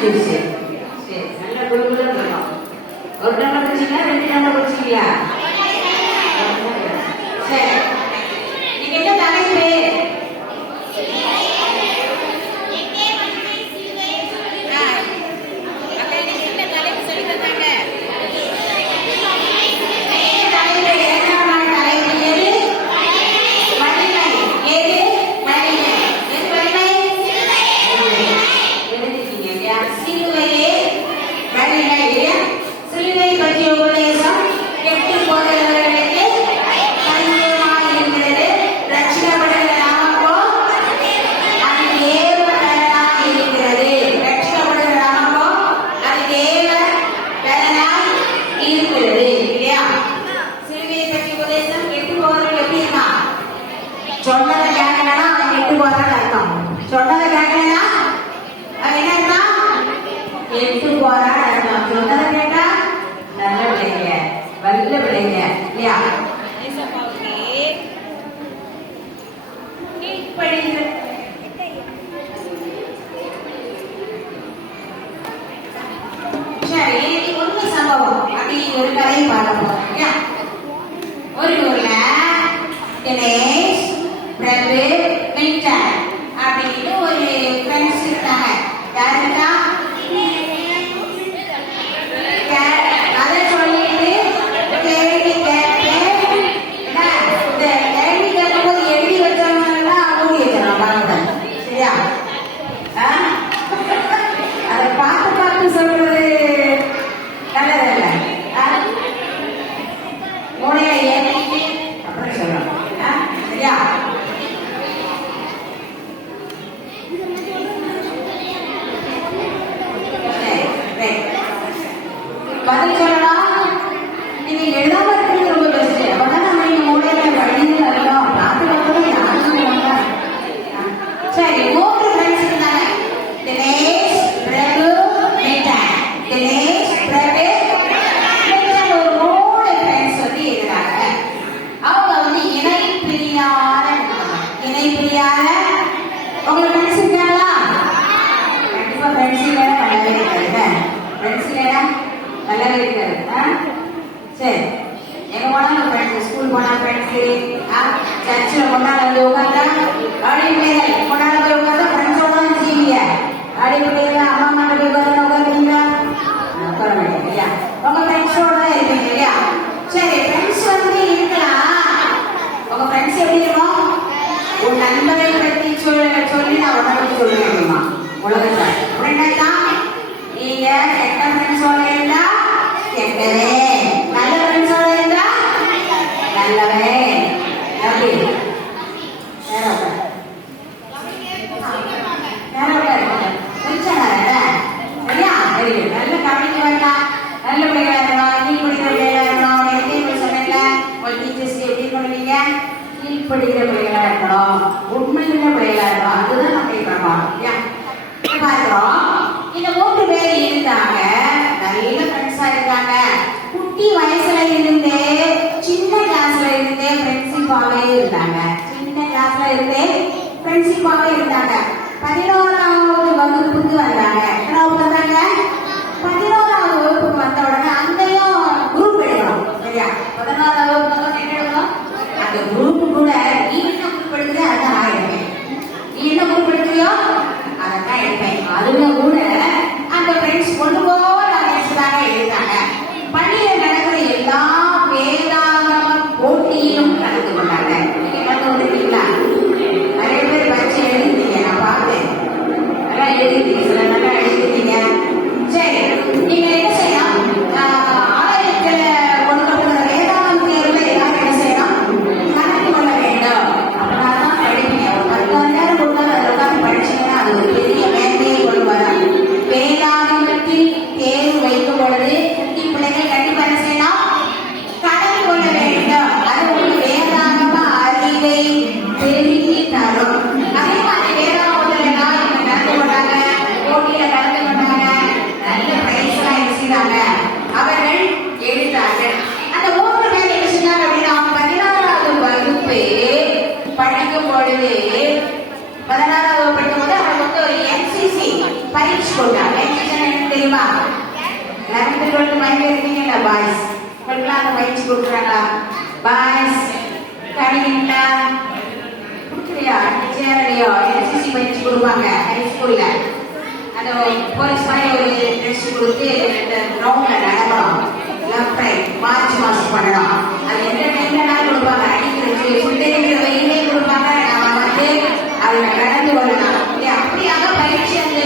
对不起 சின்ன பிள்ளைங்க இல்லையா சரி உண்மை சம்பவம் அப்படி ஒரு கதையை பார்க்க போறோம் ஒரு ஊர்ல பிரின்சிபாலே இருந்தாங்க. சின்ன கிளாஸ்ல இருந்தே? பிரின்சிபாலே இருந்தாங்க. பதினோராவது வகுப்புக்கு வந்தாங்க. என்ன வந்தாங்க? பதினோராவது வகுப்புக்கு வந்த உடனே அங்கேயும் குரூப் எடுக்கணும். சரியா? பதினோராவது வகுப்பு என்ன எடுக்கணும்? அந்த குரூப் கூட எனக்கு தெரியுமா லெவன்த்து டுவெல்த்து மைண்ட் பாய்ஸ் உங்களுக்குலாம் அந்த பயிற்சி பாய்ஸ் கணிங்களா கொடுக்குறியா சேரலையோ என்சிசி பயிற்சி கொடுப்பாங்க ஹை ஸ்கூலில் அந்த ஒரு ட்ரெஸ் கொடுத்து இந்த கிரவுண்டில் நடக்கிறோம் லெஃப்ட் பண்ணணும் அது எந்த டைம்லனாலும் கொடுப்பாங்க அடிக்கிறது கொடுப்பாங்க நம்ம வந்து அதில் கடந்து வரலாம் அப்படியாக பயிற்சி அந்த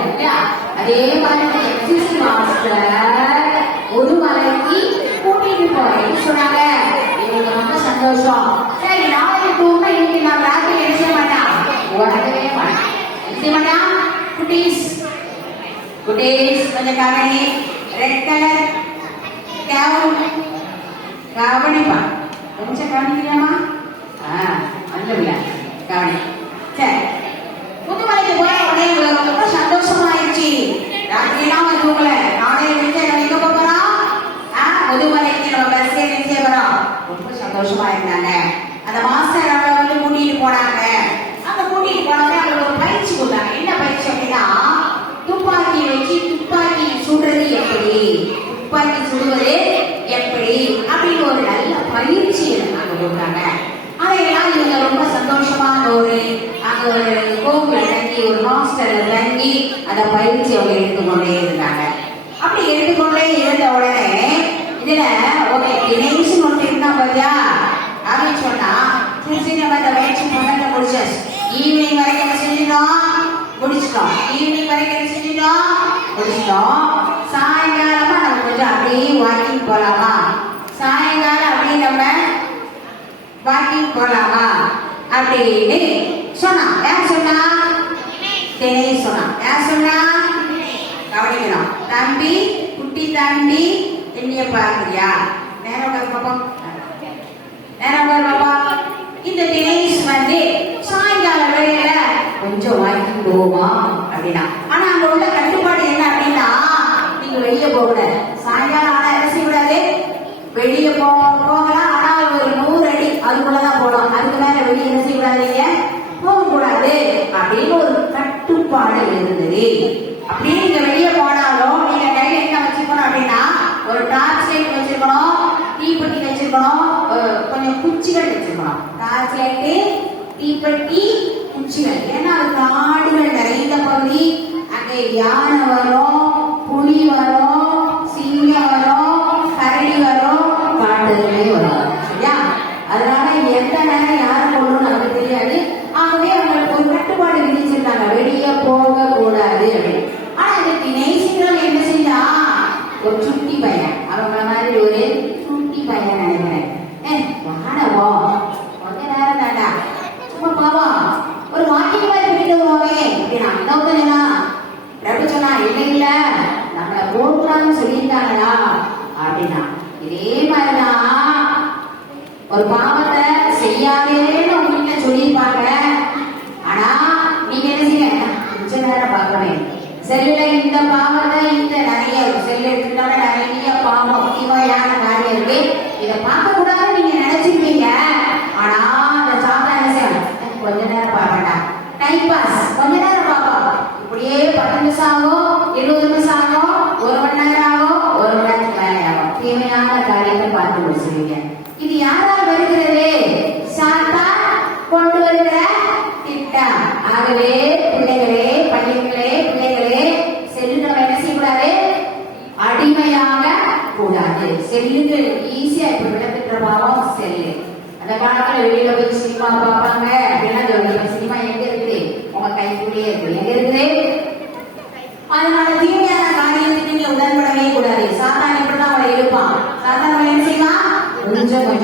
சரி இல்லையா? அதே மாதிரி எக்ஸிஸ் மாஸ்டர் ஒரு மலைக்கு கூட்டிட்டு போறேன்னு சொன்னாங்க? எனக்கு ரொம்ப சந்தோஷம். சரி நாளைக்கு டூர்னா இன்னைக்கு நான் ராத்திரி என்ன செய்ய மாட்டான். உடனே மாட்டேன். செய்ய மாட்டான். குட்டீஸ். குட்டீஸ் கொஞ்சம் காரணி ரெட் கலர் கவுன் கவனிப்பா கொஞ்சம் கவனிக்கலாமா? ஆ நல்ல கவனி சரி. முதுமலைக்கு போய் உடனே உங்களுக்கு ரொம்ப சந்தோஷமாயிடுச்சு. ராத்திரிலாம் வந்து உங்களை. நானே விட்டு எங்க போக போறோம் ஆ, முதுமலைக்கு நம்ம பஸ் ஏறி செய்ய ரொம்ப சந்தோஷமா இருந்தாங்க அந்த மாஸ்டர் அவளை வந்து கூட்டிட்டு போனாங்க. அங்க கூட்டிட்டு போனாங்க அவங்களுக்கு ஒரு பயிற்சி கொடுத்தாங்க. என்ன பயிற்சி அப்படின்னா துப்பாக்கி வச்சு துப்பாக்கி சுடுறது எப்படி? துப்பாக்கி சுடுவது எப்படி? அப்படின்னு ஒரு நல்ல பயிற்சி அங்க கொடுத்தாங்க. அதையெல்லாம் இவங்க ரொம்ப சந்தோஷமா அந்த ஒரு அங்க ஒரு கோவில் தங்கி ஒரு மாஸ்டர் தங்கி அந்த பயிற்சி அவங்க எடுத்துக்கொண்டே இருந்தாங்க. அப்படி எடுத்துக்கொண்டே இருந்த உடனே இதுல ஓகே தினேஷ் ஒன்று இருந்தா பாத்தியா? அப்படின்னு சொன்னா திருச்சி நம்ம இந்த பயிற்சி பண்ண முடிச்சாச்சு ஈவினிங் வரைக்கும் என்ன செஞ்சிட்டோம்? முடிச்சிட்டோம். ஈவினிங் வரைக்கும் என்ன செஞ்சிட்டோம்? முடிச்சிட்டோம். சாயங்காலமா நம்ம கொஞ்சம் அப்படியே வாக்கிங் போலாமா? சாயங்காலம் அப்படியே நம்ம வாக்கிங் போலாமா? அப்படின்னு சொன்னான். யார் சொன்னா? தினை சொன்னான். யார் சொன்னா? கவனிக்கணும். தம்பி குட்டி தம்பி என்னைய பார்க்கறியா? நேரம் உட்காரு பாப்பா. நேரம் உட்காரு பாப்பா. இந்த தினேஷ் வந்து சாயங்கால வேலையில கொஞ்சம் வாங்கி போவோமா? அப்படின்னா. ஆனா அங்க உள்ள கட்டுப்பாடு என்ன அப்படின்னா நீங்க வெளியே போகல சாயங்காலம் ஆனா என்ன செய்யக்கூடாது? வெளியே போகலாம்.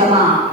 கொஞ்சம்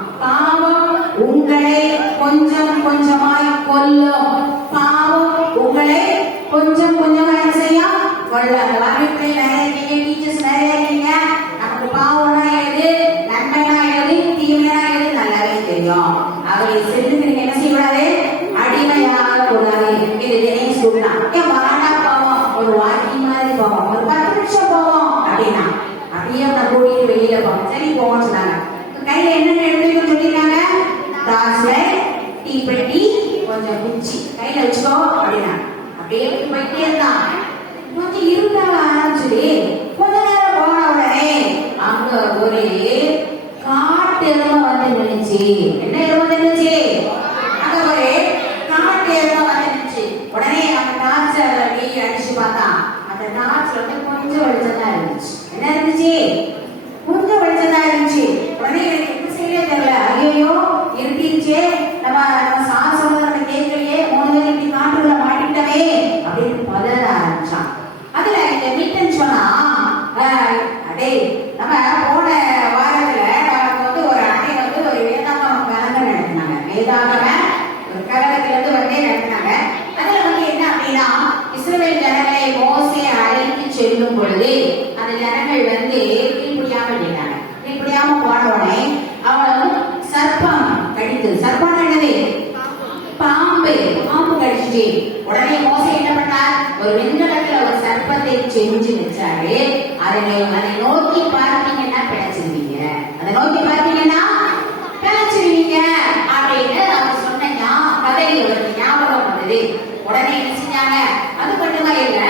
கொஞ்சம் குச்சி கையில வச்சுக்கோ அப்படின்னா. அப்படியே போயிட்டே இருந்தான் கொஞ்சம் இருட்டாக ஆரம்பிச்சுது கொஞ்ச நேரம் போன உடனே அங்க ஒரு காட்டு எருமை வந்து நின்னுச்சு. என்ன எருமை நின்னுச்சு? அங்க ஒரு காட்டு எருமை வந்து நின்னுச்சு. உடனே அந்த டார்ச் அப்படியே அடிச்சு பார்த்தான். அந்த டார்ச் வந்து கொஞ்சம் வெளிச்சம் தான் இருந்துச்சு. என்ன இருந்துச்சு கொஞ்சம் வெளிச்சம் தான் இருந்துச்சு உடனே எனக்கு என்ன செய்ய தெரியல ஐயோ இருட்டிருச்சே நம்ம நம்ம சார் சொல்றத நம்ம கேட்கலையே மூணு பேர் இப்படி காட்டுக்குள்ள மாட்டிக்கிட்டவே அப்படின்னு பதற ஆரம்பிச்சான் அதுல இந்த மீட்டன் சொன்னா நம்ம போன வாரத்துல நமக்கு வந்து ஒரு அன்னை வந்து ஒரு வேதாகம கலந்து நடத்தினாங்க. வேதாகம ஒரு இருந்து வந்து நடத்தினாங்க. அதுல வந்து என்ன அப்படின்னா இஸ்ரவேல் ஜனங்களை மோசே அழைத்து செல்லும் பொழுது அந்த ஜனங்கள் வந்து கீழ்ப்படியாம இருந்தாங்க கீழ்ப்படியாம போன உடனே அவளை வந்து சர்ப்பம் கடித்து சர்ப்பம் என்னது? பாம்பு. பாம்பு. கடிச்சிட்டு உடனே மோச என்ன பண்ணார்? ஒரு வெண்கலத்துல சர்ப்பத்தை செஞ்சு வச்சாரு அதை அதை நோக்கி பார்த்தீங்கன்னா பிழைச்சிருவீங்க. அதை நோக்கி பார்த்தீங்கன்னா பிழைச்சிருவீங்க அப்படின்னு அவங்க சொன்ன கதை ஒரு ஞாபகம் வந்தது. உடனே என்ன செஞ்சாங்க அது மட்டுமா இல்ல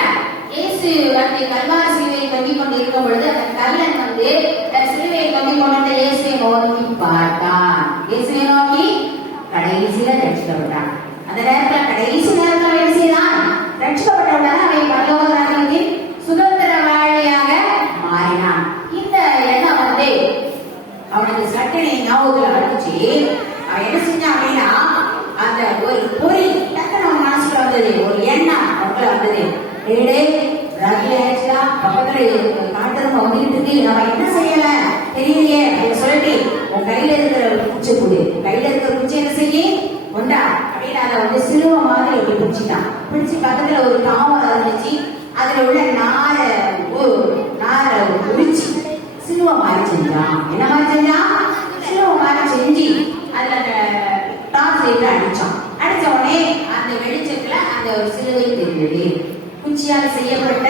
இயேசு அந்த கல்வார சிலுவை தொங்கி கொண்டு இருக்கும் பொழுது அந்த கல்லன் வந்து தன் சிலுவையை தொங்கி கொண்டு இயேசுவை நோக்கி பார்த்தான். இயேசுவை நோக்கி கடைசியில ரட்சிக்கப்பட்டான். அந்த நேரத்துல கடைசி நேரத்துல என்ன செய்தான்? ரட்சிக்கப்பட்டவுடன் அவன் பரலோக ராஜ்யத்தில் சுதந்திரவாளியாக மாறினான் இந்த எண்ணம் வந்து அவனுக்கு சட்டனை ஞாபகத்துல வந்துச்சு. அவன் என்ன செஞ்சான் அப்படின்னா அந்த ஒரு பொறி டக்குனு அவன் மனசுல வந்தது ஒரு எண்ணம் அவனுக்குள்ள வந்தது. ஏடே ராத்திரி ஆயிடுச்சுடா பக்கத்துல காட்டுறவங்க வந்துகிட்டு இருக்கு நம்ம என்ன செய்யல? தெரியலையே அப்படின்னு சொல்லிட்டு உன் கையில இருக்கிற குச்சி கொடு. கையில இருக்கிற குச்சி என்ன செய்ய? உண்டா அப்படின்னு அதை வந்து சிலுவை மாதிரி அப்படி பிடிச்சிட்டான். பிடிச்சி பக்கத்துல ஒரு தாமரை இருந்துச்சு அதுல உள்ள நாலு உ- நாரை உரிச்சு சிலுவை மாதிரி செஞ்சான் என்ன மாதிரி செஞ்சான் சிலுவை மாதிரி செஞ்சு அதுல அந்த டார்ச் லைட் அடிச்சான் அடிச்ச உடனே அந்த வெளிச்சத்துல அந்த ஒரு சிலுவை தெரிஞ்சது குச்சியால் செய்யப்பட்ட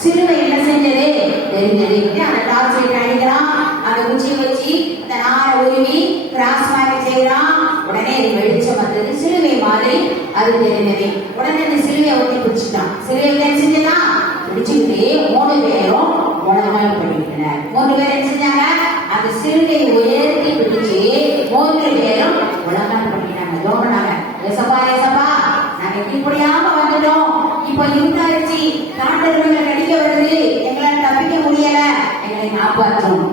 சிலுவை என்ன செஞ்சது தெரிஞ்சது அந்த டார்ச் லைட் அடிக்கிறான் அந்த குச்சியை வச்சு அந்த நாரை உருவி கிராஸ் மாதிரி செய்யறான் உடனே அது வெளிச்சம் வந்தது சிலுவை மாதிரி அது தெரிஞ்சது உடனே அந்த சிலுவையை ஒட்டி பிடிச்சிட்டான் சிலுவையில் என்ன செஞ்சான் பிடிச்சுக்கிட்டு மூணு பேரும் உலகம் பண்ணிக்கிட்டனர் மூணு பேர் என்ன செஞ்சாங்க? அந்த சிலுவையை உயர்த்தி பிடிச்சு மூன்று பேரும் உலகம் பண்ணிட்டாங்க ஜோமனாங்க ஏசப்பா ஏசப்பா நாங்க இப்படியாம வந்துட்டோம். இப்போ இருந்தாச்சு காட்டெருமைகளை கடிக்க வருது. எங்களால் தப்பிக்க முடியல. எங்களை காப்பாற்றணும்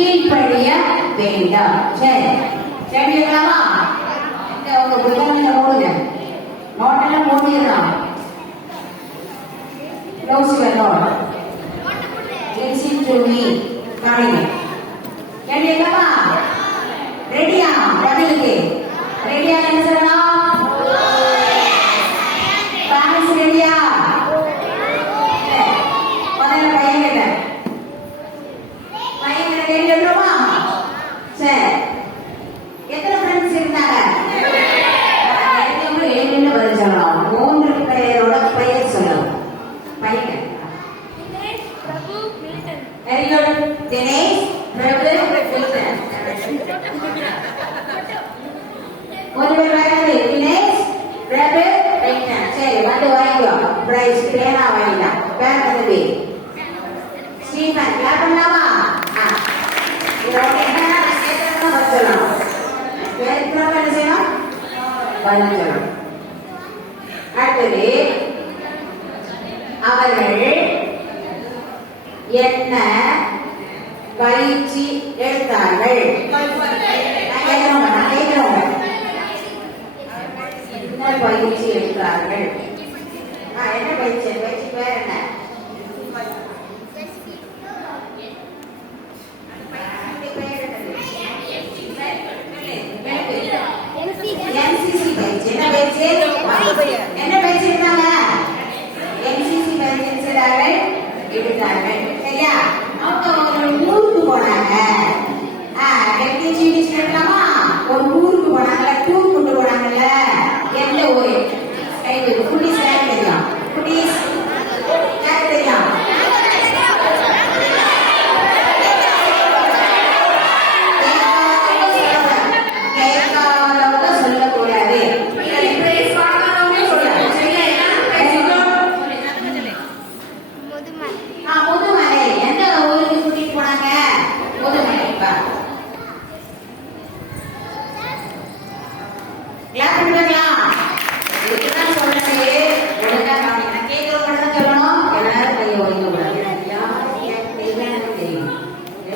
கீழ்ப்படிய வேண்டாம் சரி சரி இருக்கலாமா உங்க புத்தகங்களை போடுங்க நோட்டெல்லாம் போட்டிடலாம் Close your door. Listen to me. Coming. Can you come on? Ready ஆ? பதிலுக்கு. Ready ஆ என்ன சொல்லணும்? Parents ready ஆ? பயிற்சி எடுத்தார்கள். என்ன பயிற்சி எடுத்தார்கள்? என்ன பயிற்சி பயிற்சி பேர் என்ன? என்ன பயிற்சி? எடுத்தாங்க? என்சிசி பயிற்சி எடுத்தார்கள் எடுத்தார்கள். ஒரு ஊருக்கு போனாங்கல்ல டூர் கொண்டு போனாங்கல்ல? எந்த ஊர்?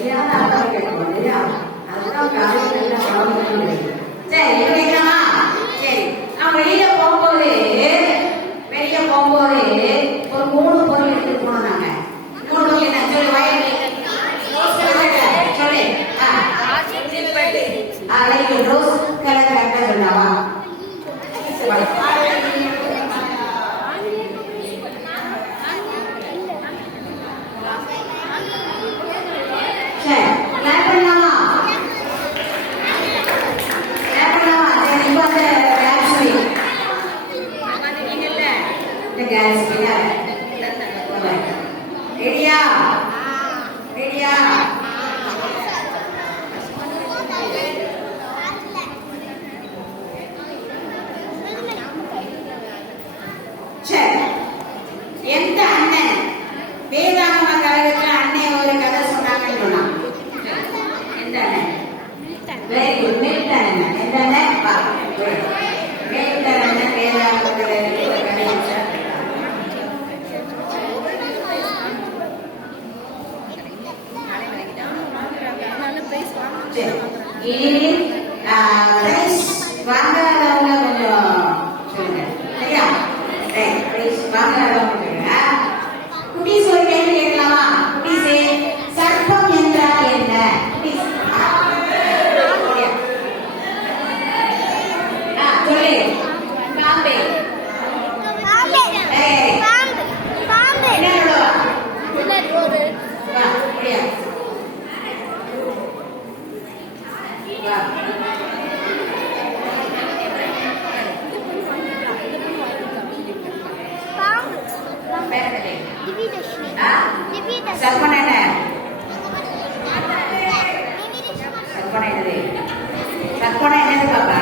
你要拿到给我们要啊到达一个好的地在 இந்த கேஸ் ரெடியா in uh, test one. పేరు సల్పనైన సల్పనైనది సల్పనైనది బాబా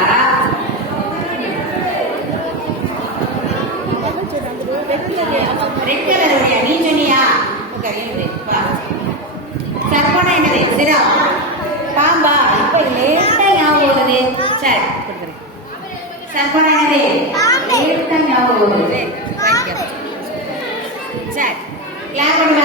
రెడ్ కలర్ ఉడియా నీ జునియా ఒక ఏంటి சர்ப்பனைனது சிரா பாம்பா. இப்போ லேட்டா ஞாபகம் வருது சரி கொடுத்துறேன் சர்ப்பனைனது லேட்டா ஞாபகம் வருது? 来我们